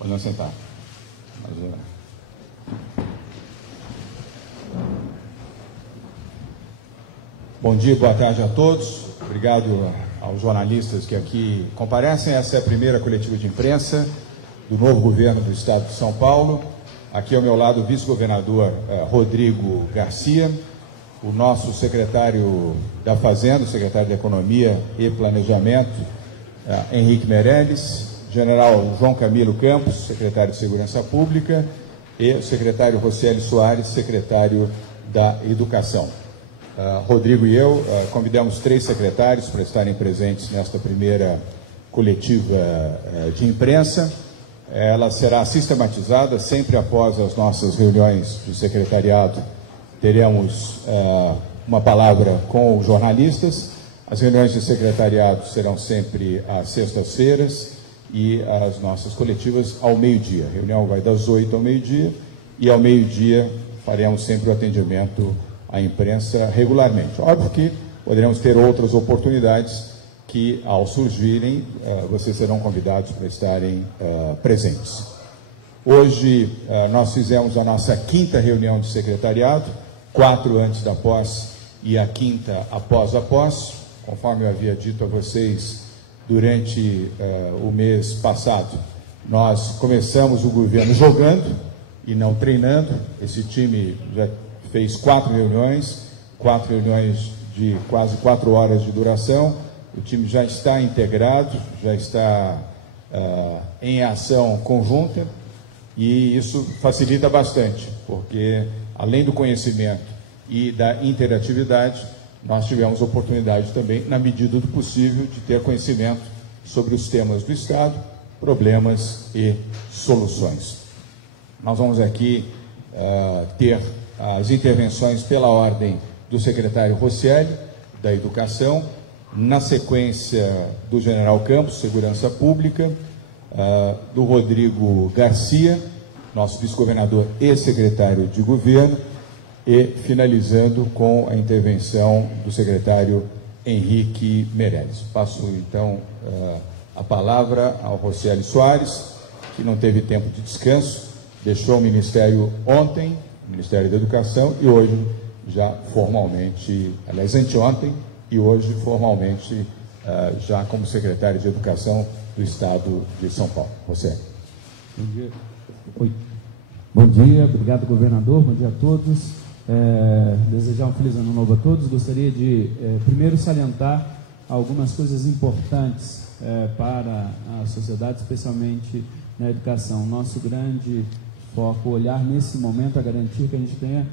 Pode não sentar. Bom dia, boa tarde a todos. Obrigado aos jornalistas que aqui comparecem. Essa é a primeira coletiva de imprensa do novo governo do Estado de São Paulo. Aqui ao meu lado o vice-governador Rodrigo Garcia, o nosso secretário da Fazenda, o secretário de Economia e Planejamento, Henrique Meirelles, general João Camilo Campos, secretário de Segurança Pública, e o secretário Rocieli Soares, secretário da Educação. Rodrigo e eu convidamos 3 secretários para estarem presentes nesta primeira coletiva de imprensa. Ela será sistematizada sempre após as nossas reuniões de secretariado. Teremos uma palavra com os jornalistas. As reuniões de secretariado serão sempre às sextas-feiras e as nossas coletivas ao meio-dia. A reunião vai das 8 ao meio-dia e ao meio-dia faremos sempre o atendimento à imprensa regularmente. Óbvio que poderemos ter outras oportunidades que, ao surgirem, vocês serão convidados para estarem presentes. Hoje nós fizemos a nossa 5ª reunião de secretariado, 4 antes da posse e a 5ª após a posse. Conforme eu havia dito a vocês durante o mês passado, nós começamos o governo jogando e não treinando. Esse time já fez 4 reuniões de quase 4 horas de duração. O time já está integrado, já está em ação conjunta, e isso facilita bastante, porque além do conhecimento e da interatividade, nós tivemos oportunidade também, na medida do possível, de ter conhecimento sobre os temas do Estado, problemas e soluções. Nós vamos aqui ter as intervenções pela ordem do secretário Rocieli, da Educação, na sequência do general Campos, Segurança Pública, do Rodrigo Garcia, nosso vice-governador e secretário de Governo, e finalizando com a intervenção do secretário Henrique Meirelles. Passo, então, a palavra ao Rocieli Soares, que não teve tempo de descanso, deixou o Ministério ontem, o Ministério da Educação, e hoje já formalmente, aliás, anteontem, e hoje formalmente já como secretário de Educação do Estado de São Paulo. Rocieli. Bom dia. Oi. Bom dia, obrigado, governador, bom dia a todos. Desejar um feliz ano novo a todos. Gostaria de primeiro salientar algumas coisas importantes para a sociedade, especialmente na educação. Nosso grande foco, olhar nesse momento a garantir que a gente tenha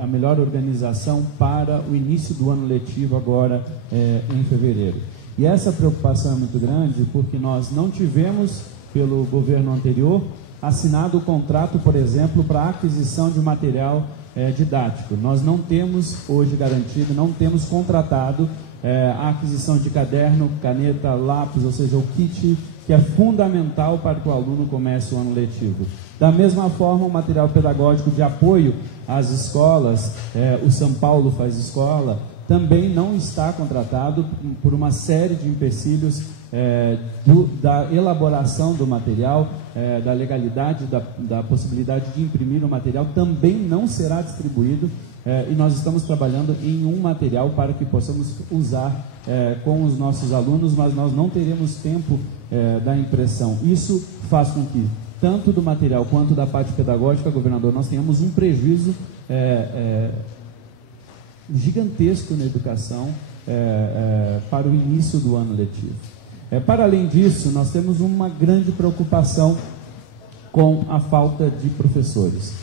a melhor organização para o início do ano letivo agora em fevereiro. E essa preocupação é muito grande porque nós não tivemos, pelo governo anterior, assinado o contrato, por exemplo, para a aquisição de material didático. Nós não temos hoje garantido, não temos contratado a aquisição de caderno, caneta, lápis, ou seja, o kit que é fundamental para que o aluno comece o ano letivo. Da mesma forma, o material pedagógico de apoio às escolas, o São Paulo Faz Escola, também não está contratado por uma série de empecilhos da elaboração do material, da legalidade, da possibilidade de imprimir o material, também não será distribuído, e nós estamos trabalhando em um material para que possamos usar com os nossos alunos, mas nós não teremos tempo da impressão. Isso faz com que, tanto do material quanto da parte pedagógica, governador, nós tenhamos um prejuízo gigantesco na educação para o início do ano letivo. Para além disso, nós temos uma grande preocupação com a falta de professores.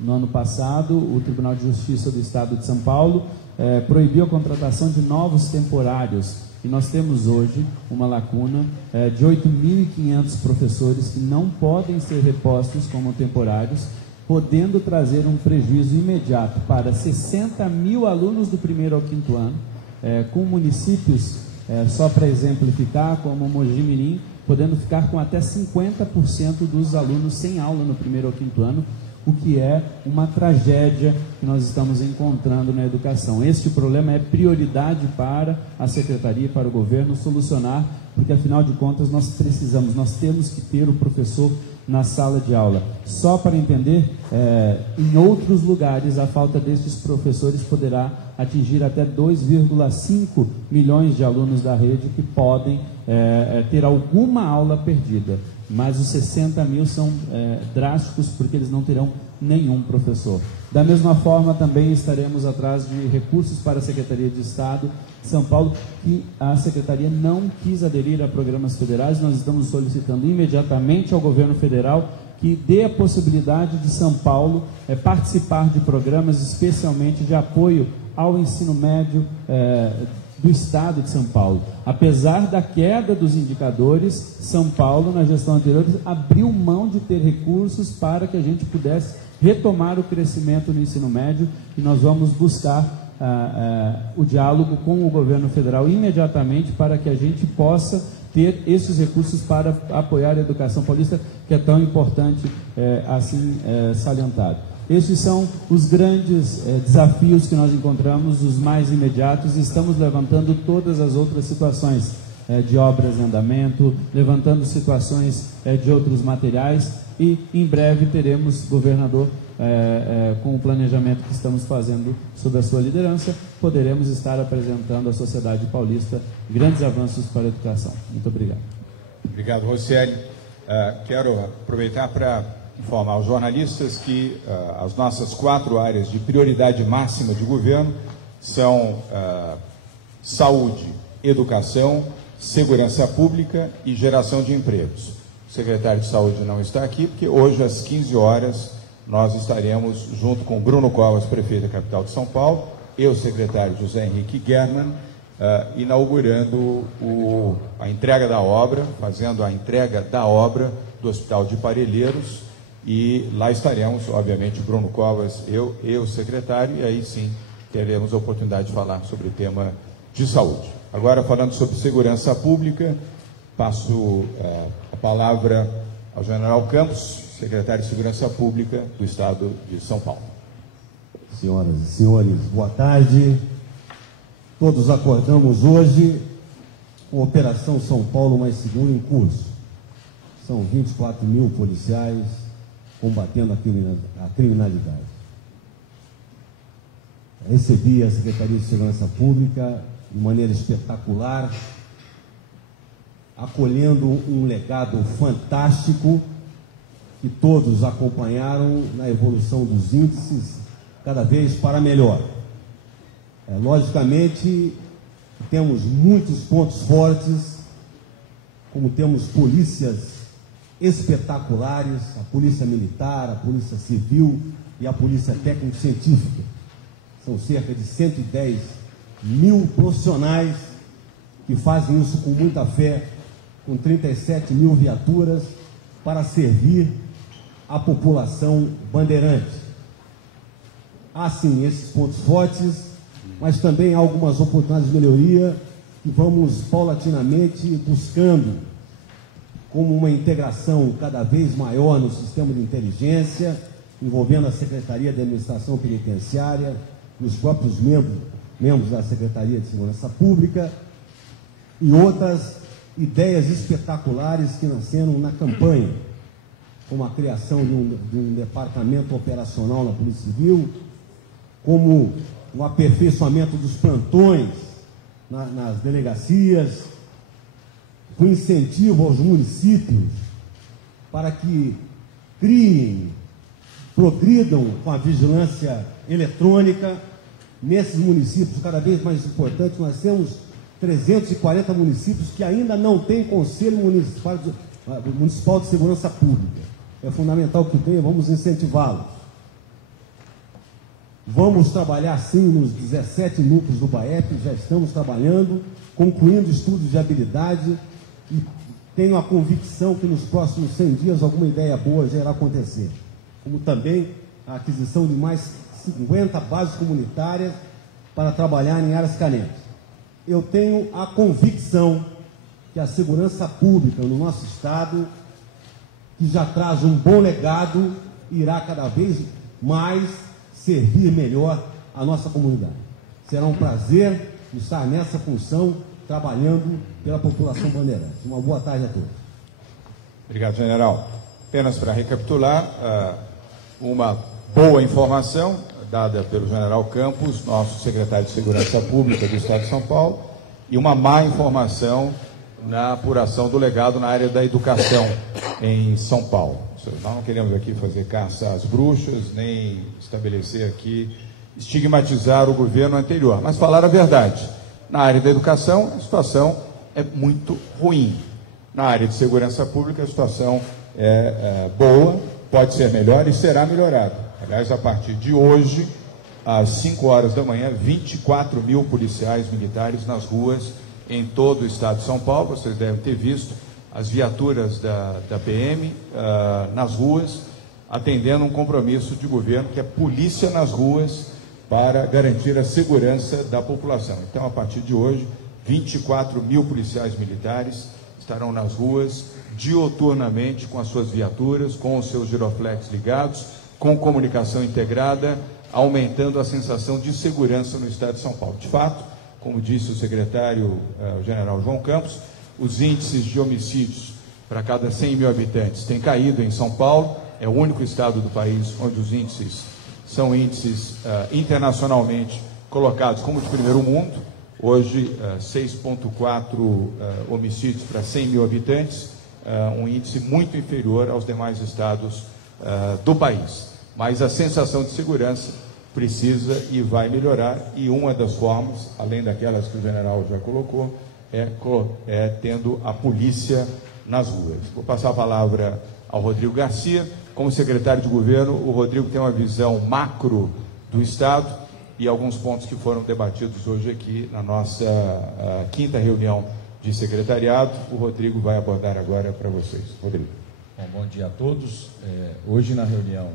No ano passado, o Tribunal de Justiça do Estado de São Paulo proibiu a contratação de novos temporários, e nós temos hoje uma lacuna de 8.500 professores que não podem ser repostos como temporários, podendo trazer um prejuízo imediato para 60 mil alunos do 1º ao 5º ano, com municípios, só para exemplificar, como Mogi Mirim, podendo ficar com até 50% dos alunos sem aula no 1º ao 5º ano, o que é uma tragédia que nós estamos encontrando na educação. Este problema é prioridade para a Secretaria e para o governo solucionar, porque afinal de contas nós temos que ter o professor na sala de aula. Só para entender, em outros lugares a falta destes professores poderá atingir até 2,5 milhões de alunos da rede que podem ter alguma aula perdida, mas os 60 mil são drásticos porque eles não terão nenhum professor. Da mesma forma, também estaremos atrás de recursos para a Secretaria de Estado de São Paulo, que a Secretaria não quis aderir a programas federais. Nós estamos solicitando imediatamente ao governo federal que dê a possibilidade de São Paulo participar de programas, especialmente de apoio ao ensino médio do Estado de São Paulo. Apesar da queda dos indicadores, São Paulo, na gestão anterior, abriu mão de ter recursos para que a gente pudesse retomar o crescimento no ensino médio, e nós vamos buscar o diálogo com o governo federal imediatamente para que a gente possa ter esses recursos para apoiar a educação paulista, que é tão importante assim salientado. Esses são os grandes desafios que nós encontramos, os mais imediatos, e estamos levantando todas as outras situações de obras em andamento, levantando situações de outros materiais, e em breve teremos, governador, com o planejamento que estamos fazendo sob a sua liderança, poderemos estar apresentando à sociedade paulista grandes avanços para a educação. Muito obrigado. Obrigado, Rosselli. Quero aproveitar para informar os jornalistas que as nossas 4 áreas de prioridade máxima de governo são saúde, educação, segurança pública e geração de empregos. O secretário de Saúde não está aqui, porque hoje, às 15 horas, nós estaremos, junto com Bruno Covas, prefeito da capital de São Paulo, e o secretário José Henrique German, inaugurando a entrega da obra, fazendo a entrega da obra do Hospital de Parelheiros, e lá estaremos, obviamente, Bruno Covas, eu e o secretário, e aí sim teremos a oportunidade de falar sobre o tema de saúde. Agora, falando sobre segurança pública, passo a palavra ao general Campos, secretário de Segurança Pública do Estado de São Paulo. Senhoras e senhores, boa tarde. Todos acordamos hoje com a Operação São Paulo Mais Seguro em curso. São 24 mil policiais combatendo a criminalidade. Recebi a Secretaria de Segurança Pública de maneira espetacular, acolhendo um legado fantástico que todos acompanharam na evolução dos índices, cada vez para melhor. Logicamente, temos muitos pontos fortes, como temos polícias espetaculares, a Polícia Militar, a Polícia Civil e a Polícia Técnico-Científica. São cerca de 110 mil profissionais que fazem isso com muita fé, com 37 mil viaturas para servir a população bandeirante. Há sim esses pontos fortes, mas também há algumas oportunidades de melhoria que vamos paulatinamente buscando, como uma integração cada vez maior no sistema de inteligência, envolvendo a Secretaria de Administração Penitenciária e os próprios membros da Secretaria de Segurança Pública, e outras ideias espetaculares que nasceram na campanha, como a criação de um departamento operacional na Polícia Civil, como o aperfeiçoamento dos plantões nas delegacias, com incentivo aos municípios para que criem, progridam com a vigilância eletrônica. Nesses municípios, cada vez mais importante, nós temos 340 municípios que ainda não têm Conselho Municipal de Segurança Pública. É fundamental que tenha, vamos incentivá-los. Vamos trabalhar sim nos 17 núcleos do BAEP, já estamos trabalhando, concluindo estudos de habilidade, e tenho a convicção que nos próximos 100 dias alguma ideia boa já irá acontecer. Como também a aquisição de mais 50 bases comunitárias para trabalhar em áreas carentes. Eu tenho a convicção que a segurança pública no nosso Estado, que já traz um bom legado irá cada vez mais servir melhor a nossa comunidade. Será um prazer estar nessa função, trabalhando pela população bandeirante. Uma boa tarde a todos. Obrigado, general. Apenas para recapitular, uma boa informação dada pelo general Campos, nosso secretário de Segurança Pública do Estado de São Paulo, e uma má informação na apuração do legado na área da educação em São Paulo. Nós não queremos aqui fazer caça às bruxas, nem estabelecer aqui, estigmatizar o governo anterior, mas falar a verdade. Na área da educação, a situação é muito ruim. Na área de segurança pública, a situação é boa, pode ser melhor e será melhorada. Aliás, a partir de hoje, às 5 horas da manhã, 24 mil policiais militares nas ruas em todo o estado de São Paulo. Vocês devem ter visto as viaturas da PM nas ruas, atendendo um compromisso de governo, que é polícia nas ruas, para garantir a segurança da população. Então, a partir de hoje, 24 mil policiais militares estarão nas ruas dioturnamente com as suas viaturas, com os seus giroflex ligados, com comunicação integrada, aumentando a sensação de segurança no estado de São Paulo. De fato, como disse o secretário, o general João Campos, os índices de homicídios para cada 100 mil habitantes têm caído em São Paulo. É o único estado do país onde os índices são índices internacionalmente colocados como de primeiro mundo. Hoje, 6,4 homicídios para 100 mil habitantes, um índice muito inferior aos demais estados do país. Mas a sensação de segurança precisa e vai melhorar, e uma das formas, além daquelas que o general já colocou, é tendo a polícia nas ruas. Vou passar a palavra ao Rodrigo Garcia. Como secretário de governo, o Rodrigo tem uma visão macro do estado e alguns pontos que foram debatidos hoje aqui na nossa quinta reunião de secretariado. O Rodrigo vai abordar agora para vocês. Rodrigo. Bom dia a todos. Hoje, na reunião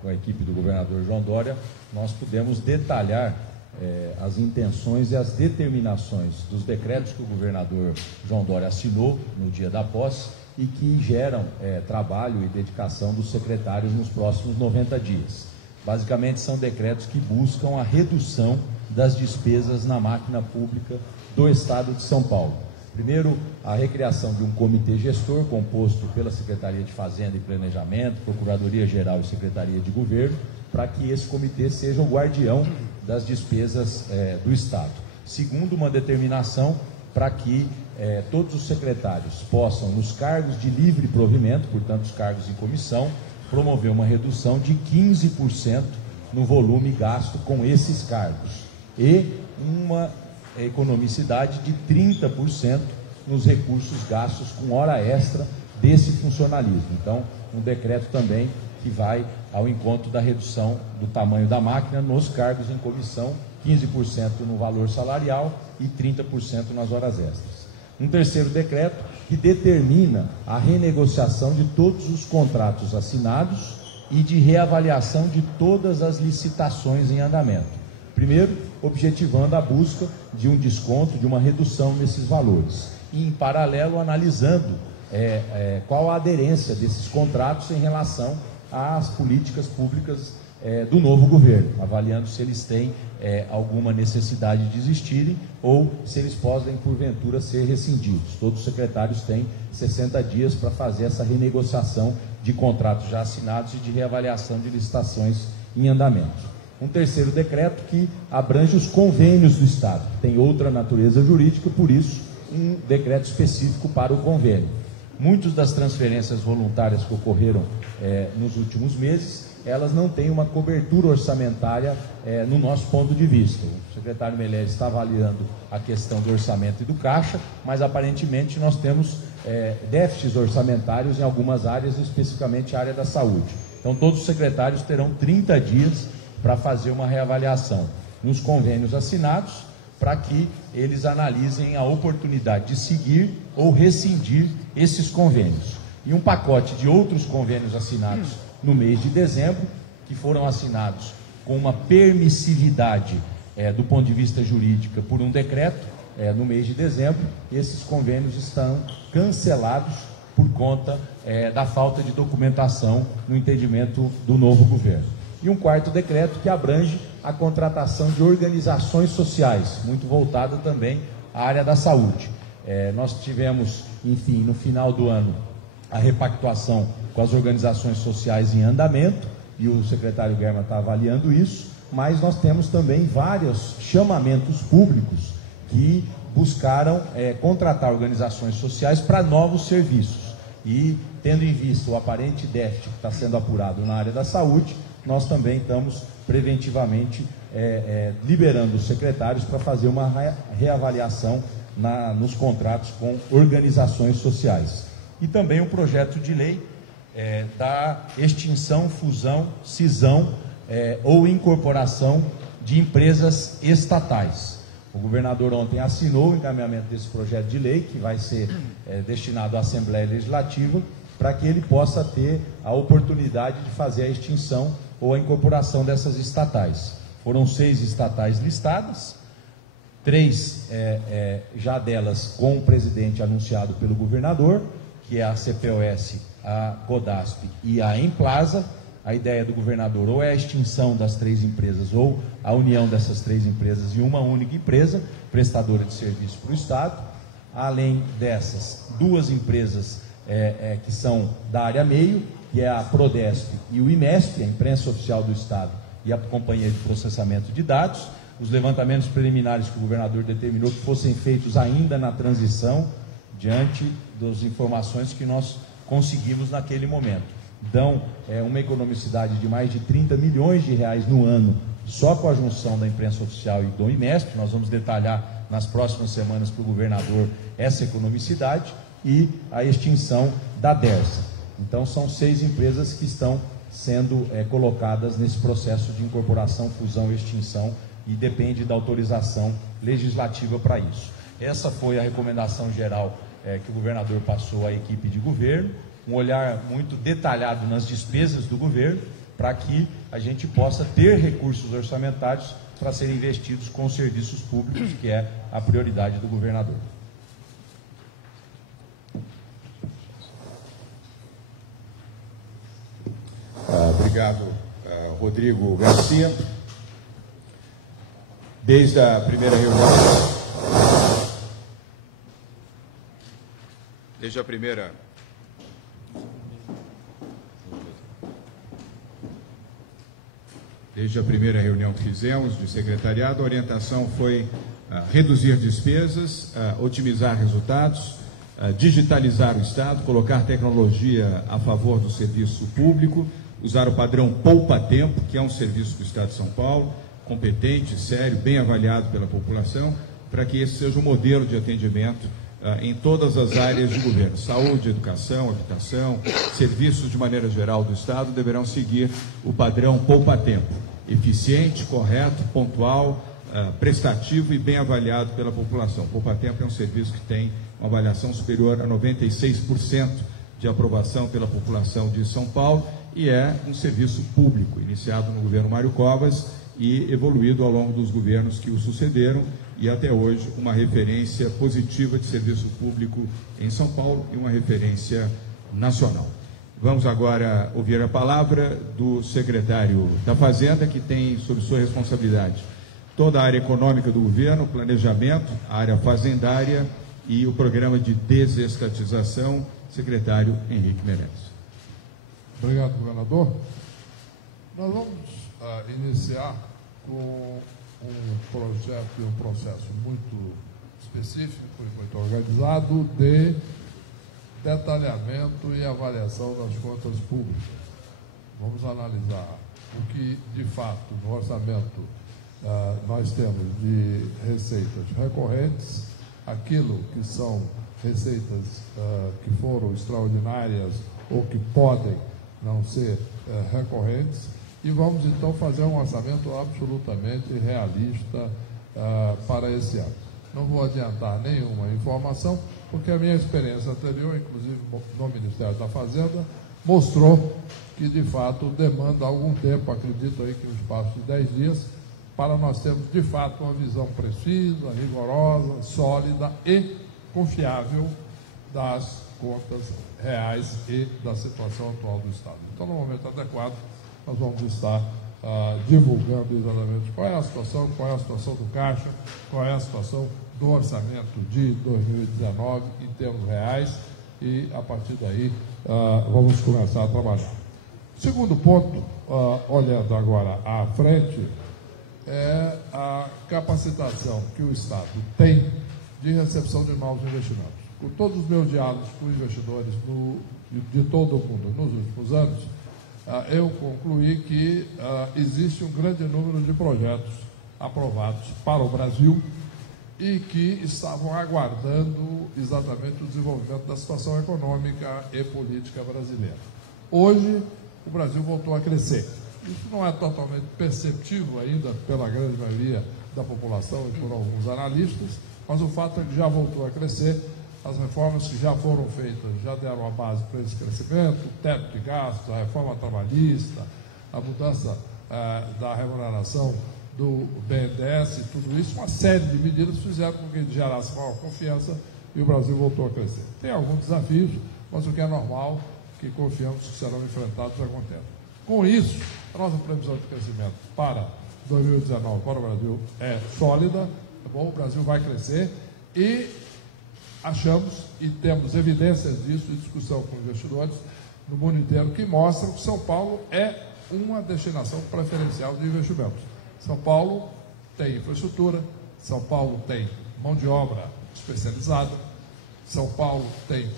com a equipe do governador João Dória, nós pudemos detalhar as intenções e as determinações dos decretos que o governador João Dória assinou no dia da posse e que geram trabalho e dedicação dos secretários nos próximos 90 dias. Basicamente, são decretos que buscam a redução das despesas na máquina pública do Estado de São Paulo. Primeiro, a recriação de um comitê gestor composto pela Secretaria de Fazenda e Planejamento, Procuradoria-Geral e Secretaria de Governo, para que esse comitê seja o guardião das despesas do Estado. Segundo, uma determinação para que todos os secretários possam, nos cargos de livre provimento, portanto, os cargos em comissão, promover uma redução de 15% no volume gasto com esses cargos e uma economicidade de 30% nos recursos gastos com hora extra desse funcionalismo. Então, um decreto também que vai ao encontro da redução do tamanho da máquina nos cargos em comissão, 15% no valor salarial e 30% nas horas extras. Um terceiro decreto que determina a renegociação de todos os contratos assinados e de reavaliação de todas as licitações em andamento. Primeiro, objetivando a busca de um desconto, de uma redução desses valores. E, em paralelo, analisando qual a aderência desses contratos em relação às políticas públicas do novo governo, avaliando se eles têm alguma necessidade de existirem ou se eles podem, porventura, ser rescindidos. Todos os secretários têm 60 dias para fazer essa renegociação de contratos já assinados e de reavaliação de licitações em andamento. Um terceiro decreto que abrange os convênios do Estado, tem outra natureza jurídica, por isso um decreto específico para o convênio. Muitas das transferências voluntárias que ocorreram nos últimos meses, elas não têm uma cobertura orçamentária no nosso ponto de vista. O secretário Meirelles está avaliando a questão do orçamento e do caixa, mas aparentemente nós temos déficits orçamentários em algumas áreas, especificamente a área da saúde. Então todos os secretários terão 30 dias para fazer uma reavaliação nos convênios assinados, para que eles analisem a oportunidade de seguir ou rescindir esses convênios. E um pacote de outros convênios assinados no mês de dezembro, que foram assinados com uma permissividade do ponto de vista jurídico por um decreto, no mês de dezembro, esses convênios estão cancelados por conta da falta de documentação no entendimento do novo governo. E um quarto decreto que abrange a contratação de organizações sociais, muito voltada também à área da saúde. Nós tivemos, enfim, no final do ano, a repactuação com as organizações sociais em andamento, e o secretário Guerma está avaliando isso, mas nós temos também vários chamamentos públicos que buscaram contratar organizações sociais para novos serviços. E, tendo em vista o aparente déficit que está sendo apurado na área da saúde, nós também estamos preventivamente liberando os secretários para fazer uma reavaliação nos contratos com organizações sociais. E também um projeto de lei da extinção, fusão, cisão ou incorporação de empresas estatais. O governador ontem assinou o encaminhamento desse projeto de lei, que vai ser destinado à Assembleia Legislativa, para que ele possa ter a oportunidade de fazer a extinção ou a incorporação dessas estatais. Foram 6 estatais listadas, 3 já delas com o presidente anunciado pelo governador, que é a CPOS, a Codasp e a Emplasa. A ideia do governador ou é a extinção das 3 empresas ou a união dessas 3 empresas em uma única empresa, prestadora de serviço para o Estado. Além dessas, 2 empresas que são da área meio, que é a Prodesp e o IMESP, a Imprensa Oficial do Estado e a Companhia de Processamento de Dados. Os levantamentos preliminares que o governador determinou que fossem feitos ainda na transição, diante das informações que nós conseguimos naquele momento. Dão uma economicidade de mais de 30 milhões de reais no ano, só com a junção da Imprensa Oficial e do IMESP. Nós vamos detalhar nas próximas semanas para o governador essa economicidade, e a extinção da DERSA. Então são 6 empresas que estão sendo colocadas nesse processo de incorporação, fusão e extinção, e depende da autorização legislativa para isso. Essa foi a recomendação geral que o governador passou à equipe de governo, um olhar muito detalhado nas despesas do governo, para que a gente possa ter recursos orçamentários para serem investidos com serviços públicos, que é a prioridade do governador. Obrigado, Rodrigo Garcia. Desde a primeira reunião, Desde a primeira reunião que fizemos de secretariado, a orientação foi reduzir despesas, otimizar resultados, digitalizar o Estado, colocar tecnologia a favor do serviço público, usar o padrão poupa-tempo, que é um serviço do Estado de São Paulo, competente, sério, bem avaliado pela população, para que esse seja um modelo de atendimento em todas as áreas de governo. Saúde, educação, habitação, serviços de maneira geral do Estado deverão seguir o padrão poupa-tempo, eficiente, correto, pontual, prestativo e bem avaliado pela população. Poupa-tempo é um serviço que tem uma avaliação superior a 96% de aprovação pela população de São Paulo, e é um serviço público, iniciado no governo Mário Covas e evoluído ao longo dos governos que o sucederam, e até hoje uma referência positiva de serviço público em São Paulo e uma referência nacional. Vamos agora ouvir a palavra do secretário da Fazenda, que tem sob sua responsabilidade toda a área econômica do governo, o planejamento, a área fazendária e o programa de desestatização, secretário Henrique Meirelles. Obrigado, governador. Nós vamos iniciar com um projeto e um processo muito específico e muito organizado de detalhamento e avaliação das contas públicas. Vamos analisar o que, de fato, no orçamento nós temos de receitas recorrentes, aquilo que são receitas que foram extraordinárias ou que podem não ser recorrentes, e vamos então fazer um orçamento absolutamente realista para esse ano. Não vou adiantar nenhuma informação, porque a minha experiência anterior, inclusive no Ministério da Fazenda, mostrou que de fato demanda algum tempo, acredito aí que no espaço de 10 dias, para nós termos de fato uma visão precisa, rigorosa, sólida e confiável das contas reais e da situação atual do Estado. Então, no momento adequado, nós vamos estar divulgando exatamente qual é a situação do caixa, qual é a situação do orçamento de 2019 em termos reais, e a partir daí vamos começar a trabalhar. Segundo ponto, olhando agora à frente, é a capacitação que o Estado tem de recepção de novos investimentos. Com todos os meus diálogos com investidores de todo o mundo nos últimos anos, eu concluí que existe um grande número de projetos aprovados para o Brasil e que estavam aguardando exatamente o desenvolvimento da situação econômica e política brasileira. Hoje, o Brasil voltou a crescer. Isso não é totalmente perceptível ainda pela grande maioria da população e por alguns analistas, mas o fato é que já voltou a crescer. As reformas que já foram feitas já deram a base para esse crescimento, o teto de gastos, a reforma trabalhista, a mudança da remuneração do BNDES, tudo isso, uma série de medidas fizeram com que gerasse maior confiança e o Brasil voltou a crescer. Tem alguns desafios, mas o que é normal, que confiamos que serão enfrentados, acontece. Com isso, a nossa previsão de crescimento para 2019 para o Brasil é sólida, tá bom? O Brasil vai crescer e achamos e temos evidências disso e discussão com investidores no mundo inteiro que mostram que São Paulo é uma destinação preferencial de investimentos. São Paulo tem infraestrutura, São Paulo tem mão de obra especializada, São Paulo tem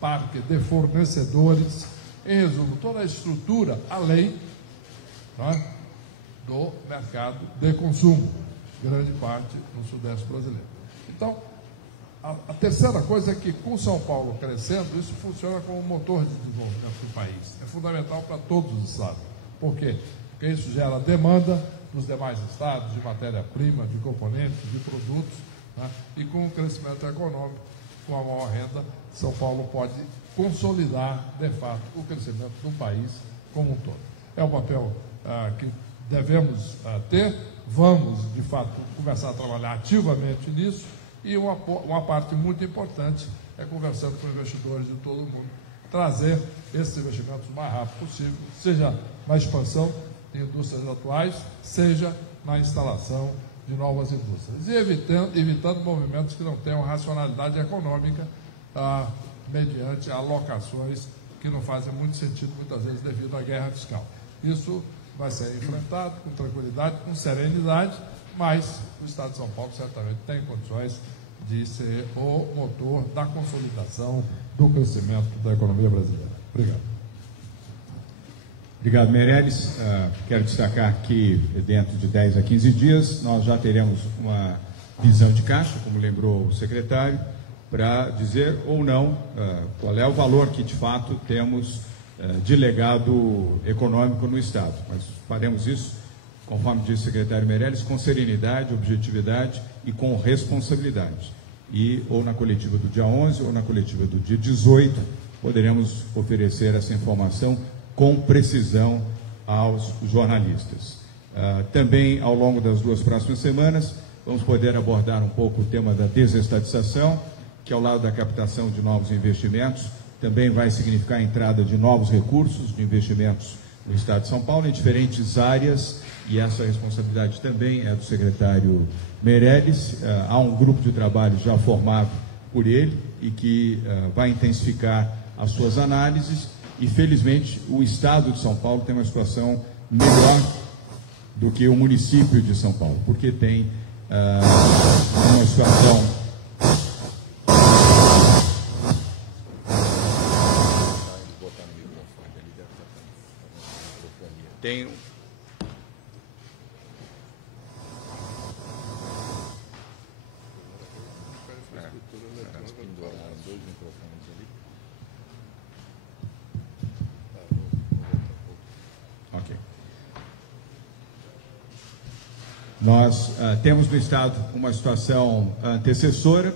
parque de fornecedores, em resumo, toda a estrutura além do mercado de consumo, grande parte no Sudeste brasileiro. Então, a terceira coisa é que, com São Paulo crescendo, isso funciona como motor de desenvolvimento do país. É fundamental para todos os estados. Por quê? Porque isso gera demanda nos demais estados de matéria-prima, de componentes, de produtos, e com o crescimento econômico, com a maior renda, São Paulo pode consolidar, de fato, o crescimento do país como um todo. É um papel que devemos ter, vamos, de fato, começar a trabalhar ativamente nisso, e uma parte muito importante é conversando com investidores de todo o mundo, trazer esses investimentos o mais rápido possível, seja na expansão de indústrias atuais, seja na instalação de novas indústrias, e evitando movimentos que não tenham racionalidade econômica mediante alocações que não fazem muito sentido, muitas vezes, devido à guerra fiscal. Isso vai ser enfrentado com tranquilidade, com serenidade, mas o Estado de São Paulo certamente tem condições de ser o motor da consolidação do crescimento da economia brasileira. Obrigado. Obrigado, Meirelles. Quero destacar que dentro de 10 a 15 dias nós já teremos uma visão de caixa, como lembrou o secretário, para dizer ou não qual é o valor que de fato temos de legado econômico no Estado. Mas faremos isso, conforme disse o secretário Meirelles, com serenidade, objetividade e com responsabilidade. E ou na coletiva do dia 11 ou na coletiva do dia 18 poderemos oferecer essa informação com precisão aos jornalistas. Também, ao longo das 2 próximas semanas, vamos poder abordar um pouco o tema da desestatização, que ao lado da captação de novos investimentos, também vai significar a entrada de novos recursos de investimentos no Estado de São Paulo, em diferentes áreas, e essa responsabilidade também é do secretário Meirelles. Há um grupo de trabalho já formado por ele e que vai intensificar as suas análises, e felizmente o Estado de São Paulo tem uma situação melhor do que o município de São Paulo, porque tem uma situação Nós temos no Estado uma situação antecessora,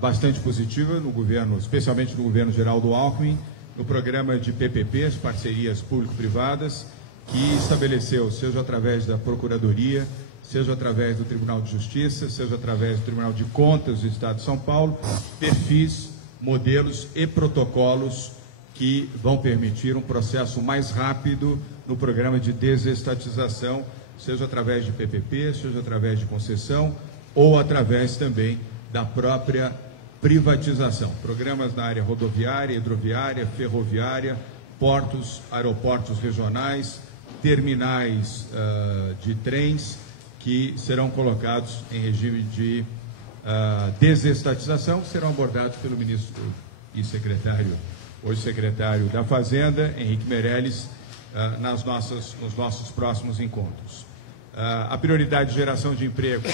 bastante positiva no governo, especialmente no governo Geraldo Alckmin, no programa de PPPs, parcerias público-privadas, que estabeleceu, seja através da Procuradoria, seja através do Tribunal de Justiça, seja através do Tribunal de Contas do Estado de São Paulo, perfis modelos e protocolos que vão permitir um processo mais rápido no programa de desestatização, seja através de PPP, seja através de concessão ou através também da própria privatização. Programas na área rodoviária, hidroviária, ferroviária, portos, aeroportos regionais, terminais de trens que serão colocados em regime de desestatização, que serão abordados pelo ministro e secretário, hoje secretário da Fazenda, Henrique Meirelles, nos nossos próximos encontros. A prioridade de geração de emprego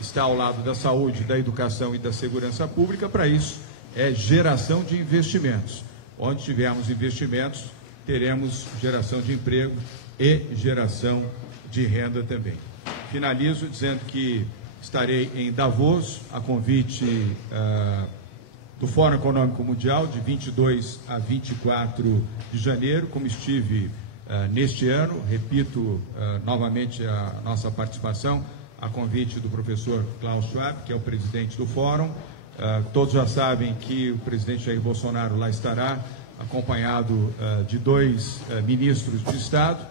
está ao lado da saúde, da educação e da segurança pública. Para isso, é geração de investimentos. Onde tivermos investimentos, teremos geração de emprego e geração de renda também. Finalizo dizendo que estarei em Davos, a convite do Fórum Econômico Mundial, de 22 a 24 de janeiro, como estive neste ano. Repito novamente a nossa participação, a convite do professor Klaus Schwab, que é o presidente do Fórum. Todos já sabem que o presidente Jair Bolsonaro lá estará, acompanhado de 2 ministros de Estado,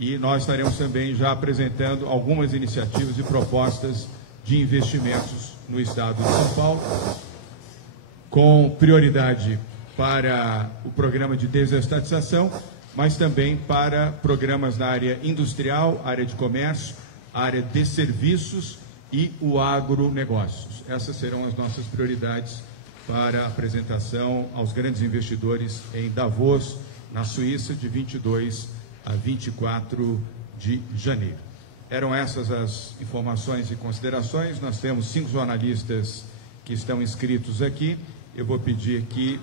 e nós estaremos também já apresentando algumas iniciativas e propostas de investimentos no Estado de São Paulo, com prioridade para o programa de desestatização, mas também para programas na área industrial, área de comércio, área de serviços e o agronegócios. Essas serão as nossas prioridades para a apresentação aos grandes investidores em Davos, na Suíça, de 22 a 24 de janeiro. Eram essas as informações e considerações. Nós temos 5 jornalistas que estão inscritos aqui. Eu vou pedir que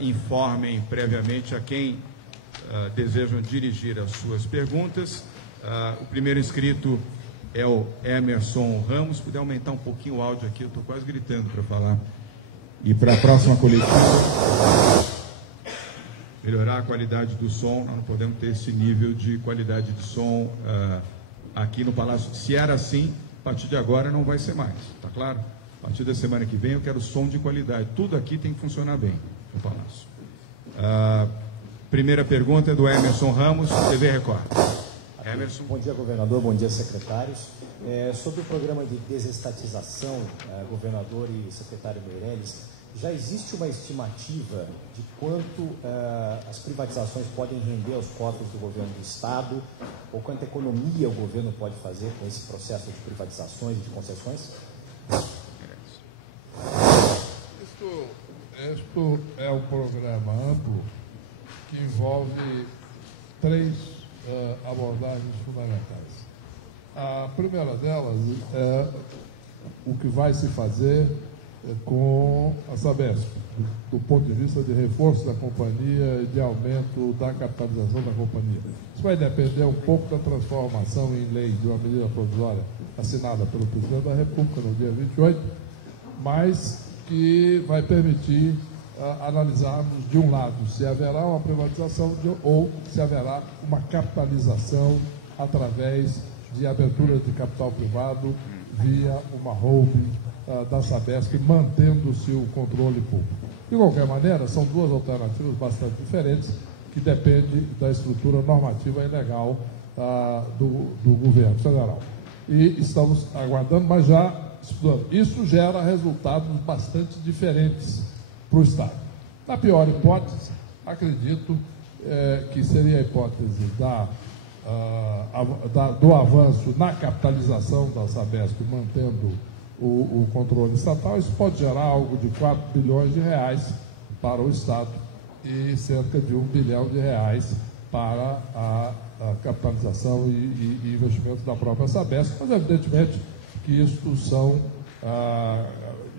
informem previamente a quem desejam dirigir as suas perguntas. O primeiro inscrito é o Emerson Ramos. Se puder aumentar um pouquinho o áudio aqui, eu estou quase gritando para falar. E para a próxima coletiva, melhorar a qualidade do som. Nós não podemos ter esse nível de qualidade de som aqui no Palácio. Se era assim, a partir de agora não vai ser mais, tá claro? A partir da semana que vem eu quero som de qualidade. Tudo aqui tem que funcionar bem no Palácio. Primeira pergunta é do Emerson Ramos, TV Record. Emerson. Bom dia, governador. Bom dia, secretários. Sobre o programa de desestatização, governador e secretário Meirelles, já existe uma estimativa de quanto as privatizações podem render aos cofres do governo do Estado, ou quanta economia o governo pode fazer com esse processo de privatizações e de concessões? Isto é um programa amplo que envolve 3 abordagens fundamentais. A primeira delas é o que vai se fazer com a Sabesp, do ponto de vista de reforço da companhia e de aumento da capitalização da companhia. Isso vai depender um pouco da transformação em lei de uma medida provisória assinada pelo presidente da República no dia 28, mas que vai permitir analisarmos, de um lado, se haverá uma privatização ou se haverá uma capitalização através de abertura de capital privado via uma holding da Sabesp, mantendo-se o controle público. De qualquer maneira, são 2 alternativas bastante diferentes, que dependem da estrutura normativa e legal do governo federal. E estamos aguardando, mas já estudando. Isso gera resultados bastante diferentes para o Estado. Na pior hipótese, acredito que seria a hipótese do avanço na capitalização da Sabesp, mantendo o controle estatal. Isso pode gerar algo de 4 bilhões de reais para o Estado e cerca de 1 bilhão de reais para a capitalização e investimento da própria Sabesp, mas evidentemente que isto são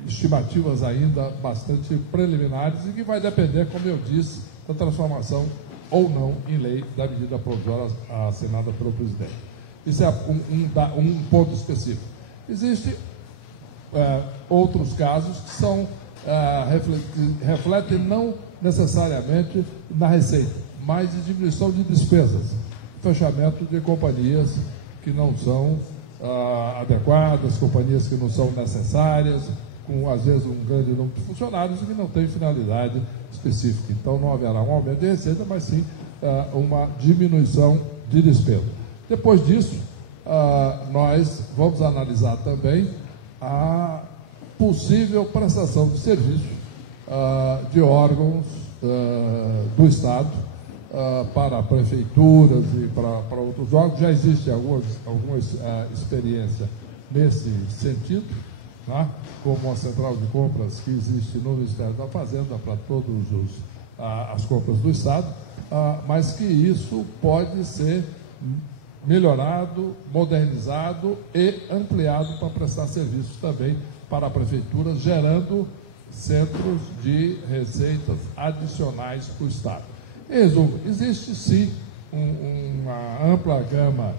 estimativas ainda bastante preliminares e que vai depender, como eu disse, da transformação ou não em lei da medida provisória assinada pelo presidente. Isso é um ponto específico. Existem outros casos que são refletem não necessariamente na receita, mas de diminuição de despesas, fechamento de companhias que não são adequadas, companhias que não são necessárias, com, às vezes, um grande número de funcionários e que não tem finalidade específica. Então, não haverá um aumento de receita, mas sim uma diminuição de despesa. Depois disso, nós vamos analisar também a possível prestação de serviço de órgãos do Estado para prefeituras e para outros órgãos. Já existe alguma experiência nesse sentido, tá? Como a central de compras que existe no Ministério da Fazenda para todas as compras do Estado, mas que isso pode ser melhorado, modernizado e ampliado para prestar serviços também para prefeituras, gerando centros de receitas adicionais para o Estado. Em resumo, existe sim uma ampla gama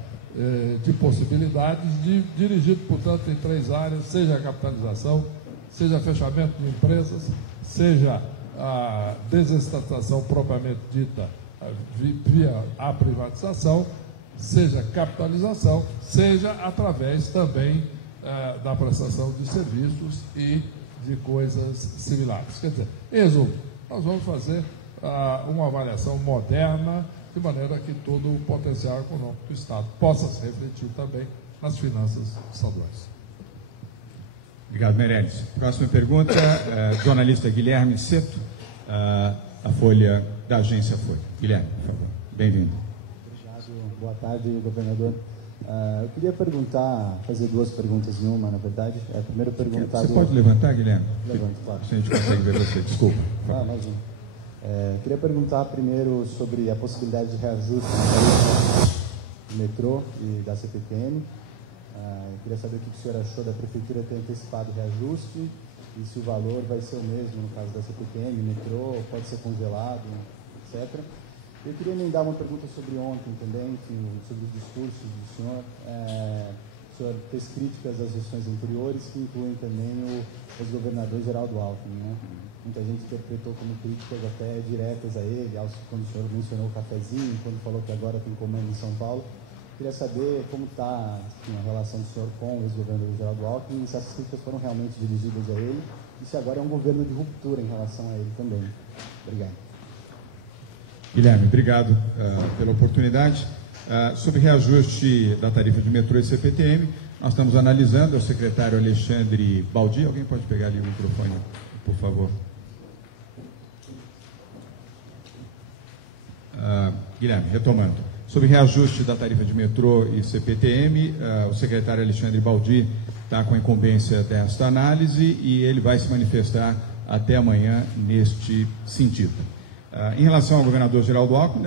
de possibilidades, dirigido, portanto, em 3 áreas, seja a capitalização, seja fechamento de empresas, seja a desestatização propriamente dita via a privatização, seja capitalização, seja através também da prestação de serviços e de coisas similares. Quer dizer, em resumo, nós vamos fazer uma avaliação moderna, de maneira que todo o potencial econômico do Estado possa se refletir também nas finanças estaduais. Obrigado, Meirelles. Próxima pergunta, jornalista Guilherme Seto, a Folha, da agência Folha. Guilherme, por favor. Bem-vindo. Obrigado. Boa tarde, governador. Eu queria fazer 2 perguntas em uma, na verdade. Primeiro perguntar... Você pode levantar, Guilherme? Levanto, claro. Se a gente consegue ver você, desculpa. Imagina. Queria perguntar primeiro sobre a possibilidade de reajuste na tarifa do metrô e da CPTM. Queria saber o que o senhor achou da Prefeitura ter antecipado o reajuste e se o valor vai ser o mesmo no caso da CPTM, metrô, pode ser congelado, etc. Eu queria emendar uma pergunta sobre ontem também, sobre os discursos do senhor. O senhor fez críticas às gestões anteriores, que incluem também o ex-governador Geraldo Alckmin, né? Muita gente interpretou como críticas até diretas a ele, quando o senhor mencionou o cafezinho, quando falou que agora tem comando em São Paulo. Queria saber como está a relação do senhor com o ex-governador Geraldo Alckmin, se essas críticas foram realmente dirigidas a ele e se agora é um governo de ruptura em relação a ele também. Obrigado. Guilherme, obrigado pela oportunidade. Sobre reajuste da tarifa de metrô e CPTM, nós estamos analisando, é o secretário Alexandre Baldi. Alguém pode pegar ali o microfone, por favor? Guilherme, retomando. Sobre reajuste da tarifa de metrô e CPTM, o secretário Alexandre Baldi está com a incumbência desta análise e ele vai se manifestar até amanhã neste sentido. Em relação ao governador Geraldo Alckmin,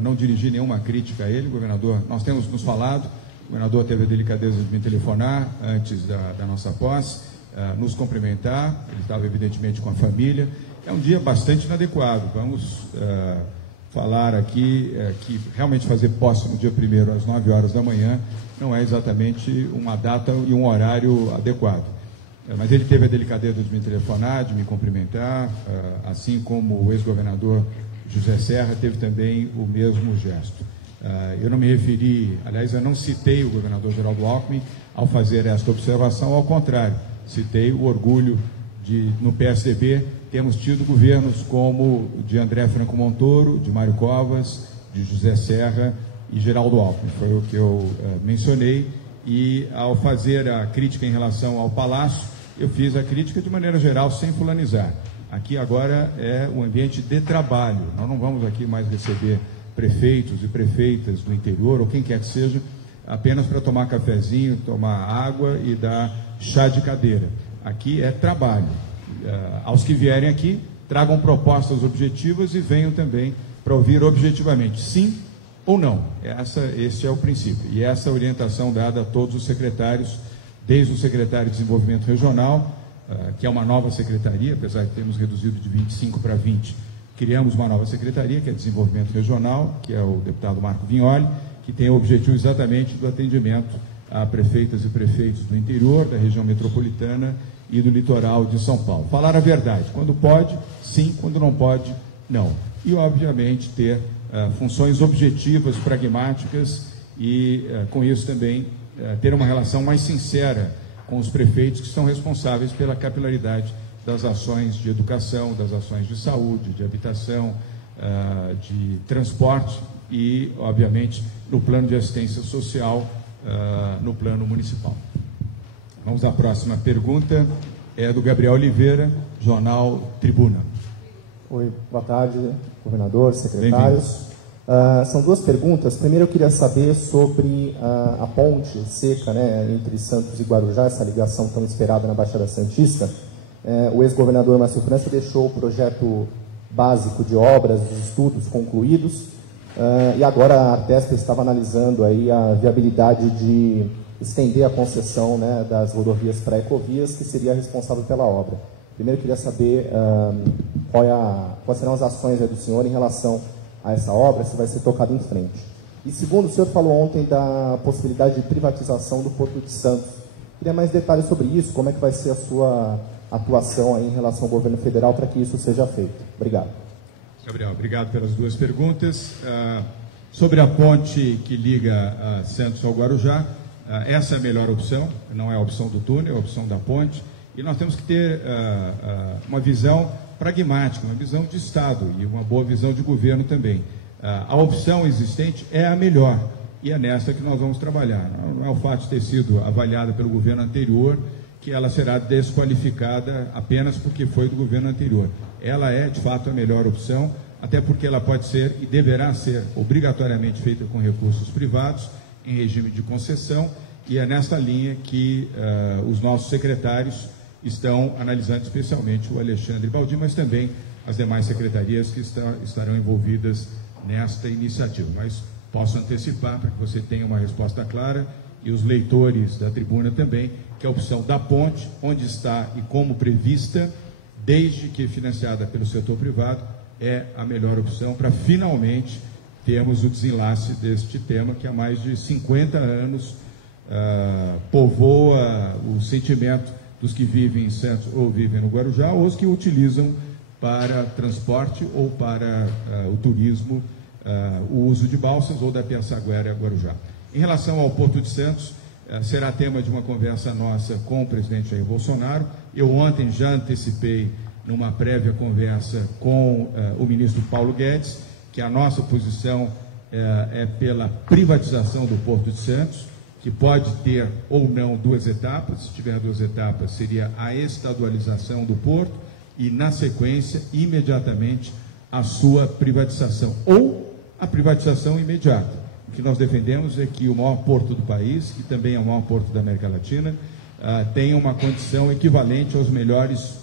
não dirigi nenhuma crítica a ele, governador. Nós temos nos falado, o governador teve a delicadeza de me telefonar antes da nossa posse, nos cumprimentar, ele estava evidentemente com a família. É um dia bastante inadequado, vamos falar aqui que realmente fazer posse no dia 1º às 9 horas da manhã não é exatamente uma data e um horário adequado. Mas ele teve a delicadeza de me telefonar, de me cumprimentar, assim como o ex-governador José Serra teve também o mesmo gesto. Eu não me referi, aliás, eu não citei o governador Geraldo Alckmin ao fazer esta observação, ao contrário, citei o orgulho de, no PSDB, temos tido governos como o de André Franco Montoro, de Mário Covas, de José Serra e Geraldo Alckmin, foi o que eu mencionei. E ao fazer a crítica em relação ao Palácio, eu fiz a crítica de maneira geral, sem fulanizar. Aqui agora é um ambiente de trabalho, nós não vamos aqui mais receber prefeitos e prefeitas do interior, ou quem quer que seja, apenas para tomar cafezinho, tomar água e dar chá de cadeira. Aqui é trabalho. Aos que vierem aqui, tragam propostas objetivas e venham também para ouvir objetivamente, sim ou não. Esse é o princípio. E essa é a orientação dada a todos os secretários, desde o secretário de Desenvolvimento Regional, que é uma nova secretaria, apesar de termos reduzido de 25 para 20, criamos uma nova secretaria, que é Desenvolvimento Regional, que é o deputado Marco Vignoli, que tem o objetivo exatamente do atendimento a prefeitas e prefeitos do interior, da região metropolitana e do litoral de São Paulo. Falar a verdade, quando pode, sim, quando não pode, não. E, obviamente, ter funções objetivas, pragmáticas e, com isso também, ter uma relação mais sincera com os prefeitos que são responsáveis pela capilaridade das ações de educação, das ações de saúde, de habitação, de transporte e, obviamente, no plano de assistência social, no plano municipal. Vamos à próxima pergunta, é do Gabriel Oliveira, Jornal Tribuna. Oi, boa tarde, governador, secretários. São duas perguntas. Primeiro, eu queria saber sobre a ponte seca, né, entre Santos e Guarujá, essa ligação tão esperada na Baixada Santista. O ex-governador Márcio França deixou o projeto básico de obras, dos estudos concluídos, e agora a Artesp estava analisando aí a viabilidade de estender a concessão, né, das rodovias para Ecovias, que seria responsável pela obra. Primeiro, eu queria saber quais serão as ações do senhor em relação a essa obra, se vai ser tocado em frente. E segundo, o senhor falou ontem da possibilidade de privatização do Porto de Santos. Queria mais detalhes sobre isso, como é que vai ser a sua atuação aí em relação ao governo federal para que isso seja feito. Obrigado. Gabriel, obrigado pelas duas perguntas. Sobre a ponte que liga Santos ao Guarujá, essa é a melhor opção, não é a opção do túnel, é a opção da ponte, e nós temos que ter uma visão pragmática, uma visão de Estado e uma boa visão de governo também. A opção existente é a melhor e é nessa que nós vamos trabalhar. Não é o fato de ter sido avaliada pelo governo anterior que ela será desqualificada apenas porque foi do governo anterior. Ela é, de fato, a melhor opção, até porque ela pode ser e deverá ser obrigatoriamente feita com recursos privados, em regime de concessão, e é nessa linha que os nossos secretários estão analisando, especialmente o Alexandre Baldi, mas também as demais secretarias que estarão envolvidas nesta iniciativa. Mas posso antecipar, para que você tenha uma resposta clara, e os leitores da tribuna também, que a opção da ponte, onde está e como prevista, desde que financiada pelo setor privado, é a melhor opção para finalmente termos o desenlace deste tema, que há mais de 50 anos povoa o sentimento dos que vivem em Santos ou vivem no Guarujá, ou os que utilizam para transporte ou para o turismo, o uso de balsas ou da Piaçaguera Guarujá. Em relação ao Porto de Santos, será tema de uma conversa nossa com o presidente Jair Bolsonaro. Eu ontem já antecipei, numa prévia conversa com o ministro Paulo Guedes, que a nossa posição é pela privatização do Porto de Santos, que pode ter ou não duas etapas. Se tiver duas etapas, seria a estadualização do porto e, na sequência, imediatamente, a sua privatização, ou a privatização imediata. O que nós defendemos é que o maior porto do país, e também é o maior porto da América Latina, tenha uma condição equivalente aos melhores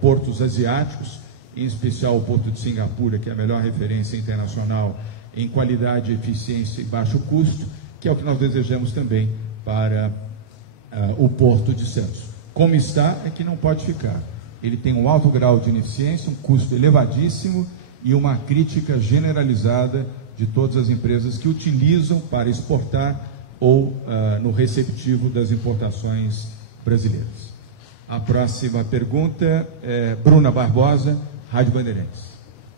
portos asiáticos, em especial o Porto de Singapura, que é a melhor referência internacional em qualidade, eficiência e baixo custo, que é o que nós desejamos também para o Porto de Santos. Como está, é que não pode ficar. Ele tem um alto grau de ineficiência, um custo elevadíssimo e uma crítica generalizada de todas as empresas que utilizam para exportar ou no receptivo das importações brasileiras. A próxima pergunta é Bruna Barbosa, Rádio Bandeirantes.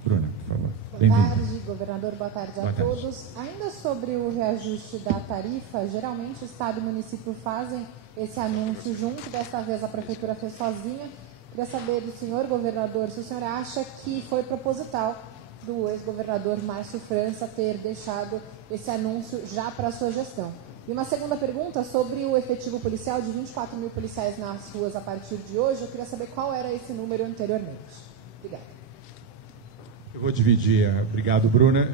Bruna, por favor. Boa tarde, governador. Boa tarde a todos. Ainda sobre o reajuste da tarifa, geralmente o Estado e o município fazem esse anúncio junto, desta vez a Prefeitura fez sozinha. Queria saber do senhor, governador, se o senhor acha que foi proposital do ex-governador Márcio França ter deixado esse anúncio já para a sua gestão. E uma segunda pergunta sobre o efetivo policial de 24 mil policiais nas ruas a partir de hoje. Eu queria saber qual era esse número anteriormente. Obrigada. Eu vou dividir, obrigado Bruna,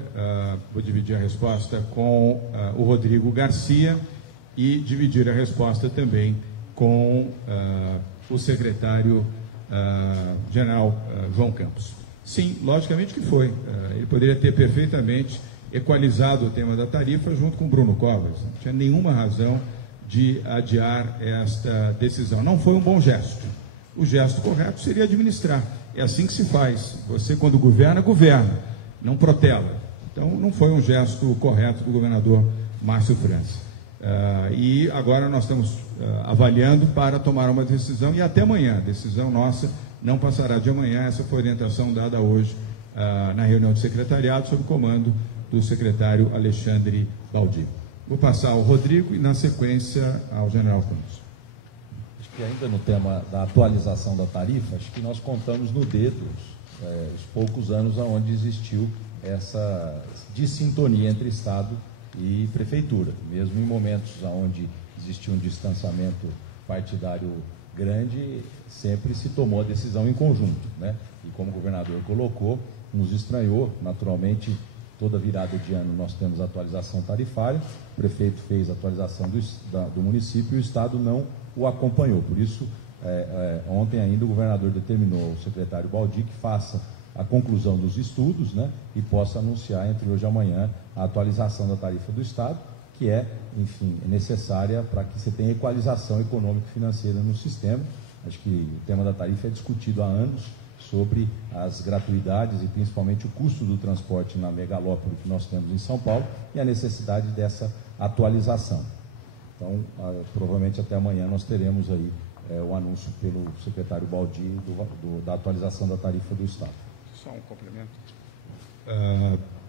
vou dividir a resposta com o Rodrigo Garcia e dividir a resposta também com o secretário general João Campos. Sim, logicamente que foi. Ele poderia ter perfeitamente equalizado o tema da tarifa junto com o Bruno Covas. Não tinha nenhuma razão de adiar esta decisão. Não foi um bom gesto. O gesto correto seria administrar. É assim que se faz. Você, quando governa, governa, não protela. Então, não foi um gesto correto do governador Márcio França. E agora nós estamos avaliando para tomar uma decisão, e até amanhã, a decisão nossa não passará de amanhã. Essa foi a orientação dada hoje na reunião de secretariado, sob o comando do secretário Alexandre Baldi. Vou passar ao Rodrigo e, na sequência, ao general Campos. E ainda no tema da atualização da tarifa, acho que nós contamos no dedo os poucos anos onde existiu essa dissintonia entre Estado e Prefeitura. Mesmo em momentos onde existia um distanciamento partidário grande, sempre se tomou a decisão em conjunto, né? E como o governador colocou, nos estranhou, naturalmente, toda virada de ano nós temos atualização tarifária, o prefeito fez a atualização do município e o Estado não o acompanhou. Por isso, ontem ainda o governador determinou ao secretário Baldi que faça a conclusão dos estudos, né, e possa anunciar entre hoje e amanhã a atualização da tarifa do Estado, que é, enfim, necessária para que você tenha equalização econômica e financeira no sistema. Acho que o tema da tarifa é discutido há anos sobre as gratuidades e principalmente o custo do transporte na megalópole que nós temos em São Paulo e a necessidade dessa atualização. Então, provavelmente até amanhã nós teremos aí o anúncio pelo secretário Baldi da atualização da tarifa do Estado. Só um complemento.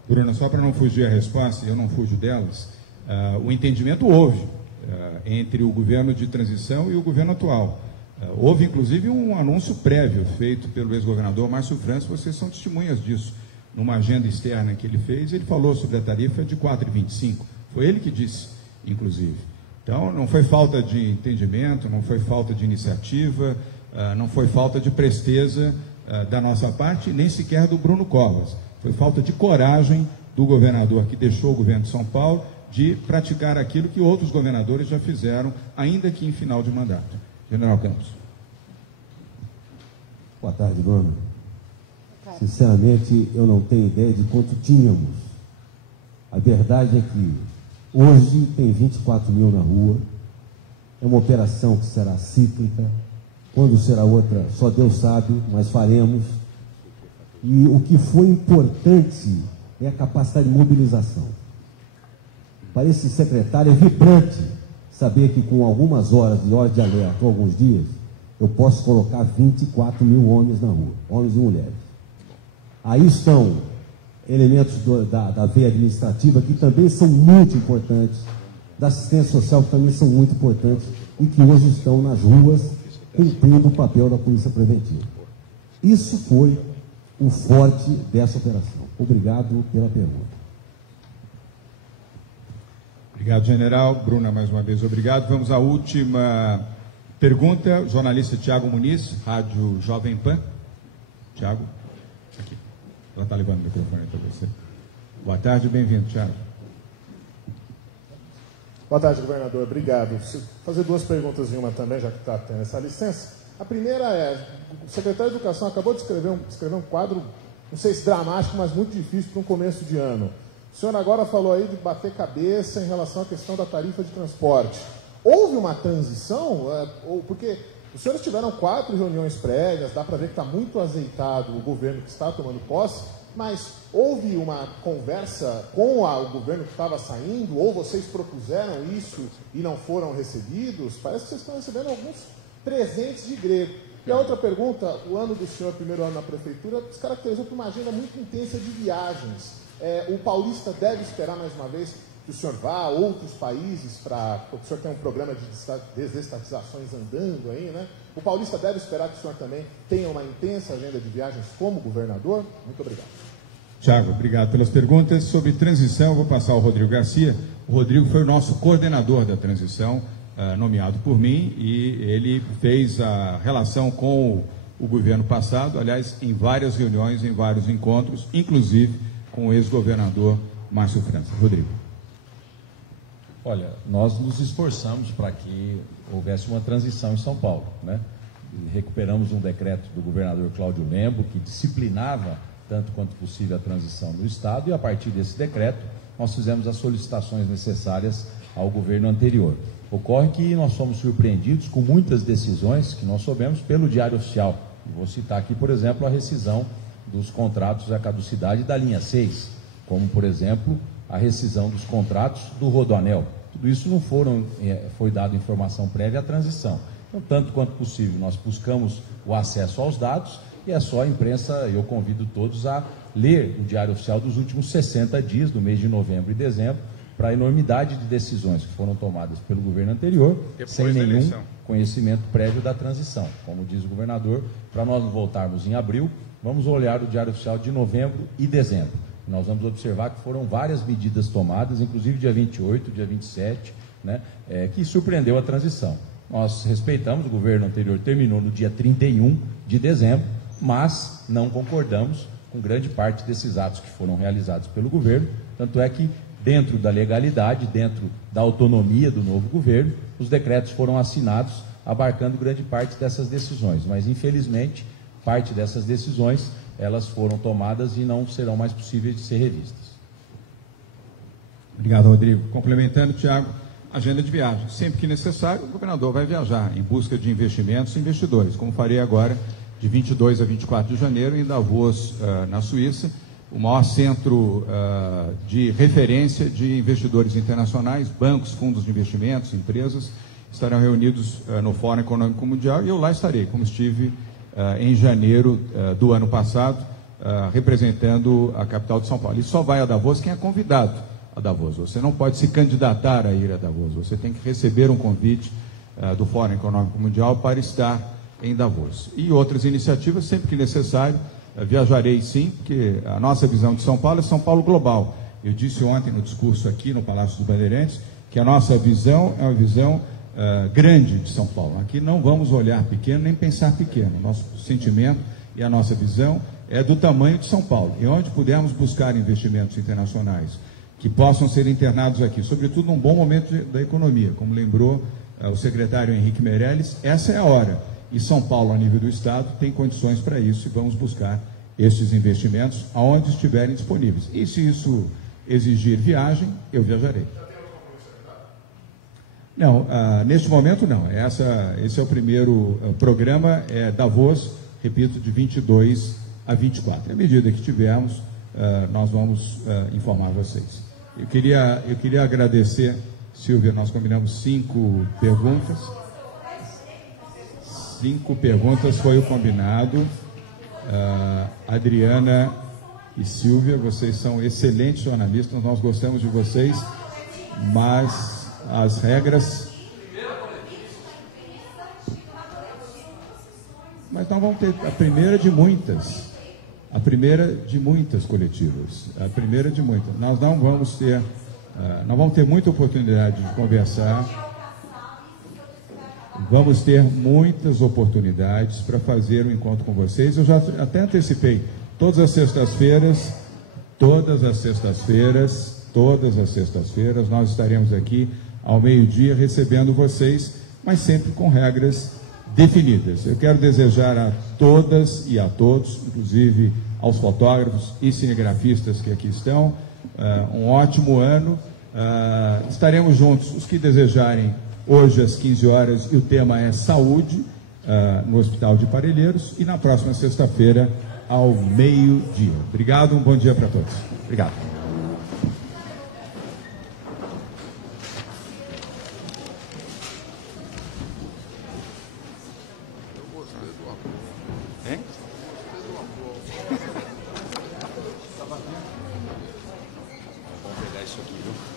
Bruno, só para não fugir a resposta, e eu não fujo delas, o entendimento houve entre o governo de transição e o governo atual. Houve, inclusive, um anúncio prévio feito pelo ex-governador Márcio França, vocês são testemunhas disso. Numa agenda externa que ele fez, ele falou sobre a tarifa de 4,25. Foi ele que disse, inclusive. Então, não foi falta de entendimento, não foi falta de iniciativa, não foi falta de presteza da nossa parte, nem sequer do Bruno Covas. Foi falta de coragem do governador que deixou o governo de São Paulo de praticar aquilo que outros governadores já fizeram, ainda que em final de mandato. General Campos. Boa tarde, Bruno. Sinceramente, eu não tenho ideia de quanto tínhamos. A verdade é que hoje tem 24 mil na rua. É uma operação que será cíclica. Quando será outra, só Deus sabe, mas faremos. E o que foi importante é a capacidade de mobilização. Para esse secretário é vibrante saber que com algumas horas de ordem de alerta ou alguns dias, eu posso colocar 24 mil homens na rua, homens e mulheres. Aí estão elementos da veia administrativa que também são muito importantes, da assistência social que também são muito importantes e que hoje estão nas ruas cumprindo o papel da Polícia Preventiva. Isso foi o forte dessa operação. Obrigado pela pergunta. Obrigado, general. Bruna, mais uma vez, obrigado. Vamos à última pergunta. O jornalista Tiago Muniz, Rádio Jovem Pan. Tiago, aqui. Ela está levando o microfone para você. Boa tarde, bem-vindo, Tiago. Boa tarde, governador. Obrigado. Vou fazer duas perguntas em uma também, já que está tendo essa licença. A primeira é, o secretário de Educação acabou de escrever um quadro, não sei se dramático, mas muito difícil para um começo de ano. O senhor agora falou aí de bater cabeça em relação à questão da tarifa de transporte. Houve uma transição? Porque os senhores tiveram 4 reuniões prévias, dá para ver que está muito azeitado o governo que está tomando posse, mas houve uma conversa com o governo que estava saindo, ou vocês propuseram isso e não foram recebidos? Parece que vocês estão recebendo alguns presentes de grego. E a outra pergunta, o ano do senhor, primeiro ano na prefeitura, se caracterizou por uma agenda muito intensa de viagens. O paulista deve esperar mais uma vez que o senhor vá a outros países o senhor tem um programa de desestatizações andando aí, né? O paulista deve esperar que o senhor também tenha uma intensa agenda de viagens como governador? Muito obrigado. Tiago, obrigado pelas perguntas. Sobre transição, eu vou passar ao Rodrigo Garcia. O Rodrigo foi o nosso coordenador da transição, nomeado por mim, e ele fez a relação com o governo passado, aliás, em várias reuniões, em vários encontros, inclusive com o ex-governador Márcio França. Rodrigo. Olha, nós nos esforçamos para que houvesse uma transição em São Paulo, né? E recuperamos um decreto do governador Cláudio Lembo que disciplinava tanto quanto possível a transição no Estado, e a partir desse decreto nós fizemos as solicitações necessárias ao governo anterior. Ocorre que nós fomos surpreendidos com muitas decisões que nós soubemos pelo Diário Oficial. Vou citar aqui, por exemplo, a rescisão dos contratos à caducidade da linha 6, como, por exemplo, a rescisão dos contratos do Rodoanel. Tudo isso não foi dado informação prévia à transição. Então, tanto quanto possível, nós buscamos o acesso aos dados, e é só a imprensa, eu convido todos a ler o Diário Oficial dos últimos 60 dias, do mês de novembro e dezembro, para a enormidade de decisões que foram tomadas pelo governo anterior, sem nenhum conhecimento prévio da transição. Como diz o governador, para nós voltarmos em abril, vamos olhar o Diário Oficial de novembro e dezembro. Nós vamos observar que foram várias medidas tomadas, inclusive dia 28, dia 27, né, que surpreendeu a transição. Nós respeitamos, o governo anterior terminou no dia 31 de dezembro, mas não concordamos com grande parte desses atos que foram realizados pelo governo, tanto é que dentro da legalidade, dentro da autonomia do novo governo, os decretos foram assinados, abarcando grande parte dessas decisões, mas infelizmente parte dessas decisões elas foram tomadas e não serão mais possíveis de ser revistas. Obrigado, Rodrigo. Complementando, Tiago, agenda de viagem. Sempre que necessário, o governador vai viajar em busca de investimentos e investidores, como farei agora de 22 a 24 de janeiro em Davos, na Suíça, o maior centro de referência de investidores internacionais, bancos, fundos de investimentos, empresas, estarão reunidos no Fórum Econômico Mundial e eu lá estarei, como estive em janeiro do ano passado, representando a capital de São Paulo. E só vai a Davos quem é convidado a Davos. Você não pode se candidatar a ir a Davos, você tem que receber um convite do Fórum Econômico Mundial para estar em Davos. E outras iniciativas, sempre que necessário, viajarei sim, porque a nossa visão de São Paulo é São Paulo global. Eu disse ontem no discurso aqui no Palácio dos Bandeirantes que a nossa visão é uma visão grande de São Paulo. Aqui não vamos olhar pequeno nem pensar pequeno. Nosso sentimento e a nossa visão é do tamanho de São Paulo. E onde pudermos buscar investimentos internacionais que possam ser internados aqui, sobretudo num bom momento da economia, como lembrou o secretário Henrique Meirelles, essa é a hora. E São Paulo, a nível do Estado, tem condições para isso e vamos buscar estes investimentos aonde estiverem disponíveis. E se isso exigir viagem, eu viajarei. Não, neste momento não. Esse é o primeiro programa, Davos, repito, de 22 a 24. À medida que tivermos, nós vamos informar vocês. Eu queria agradecer, Silvia, nós combinamos 5 perguntas. 5 perguntas foi o combinado. Adriana e Silvia, vocês são excelentes jornalistas, nós gostamos de vocês, mas as regras... Mas nós vamos ter a primeira de muitas. A primeira de muitas coletivas. A primeira de muitas. Nós não vamos ter... nós vamos ter muita oportunidade de conversar. Vamos ter muitas oportunidades para fazer um encontro com vocês. Eu já até antecipei. Todas as sextas-feiras, nós estaremos aqui ao meio-dia recebendo vocês, mas sempre com regras definidas. Eu quero desejar a todas e a todos, inclusive aos fotógrafos e cinegrafistas que aqui estão, um ótimo ano. Estaremos juntos, os que desejarem, hoje às 15 horas, e o tema é saúde, no Hospital de Parelheiros, e na próxima sexta-feira, ao meio-dia. Obrigado, um bom dia para todos. Obrigado. Hein? Vamos pegar isso aqui, viu?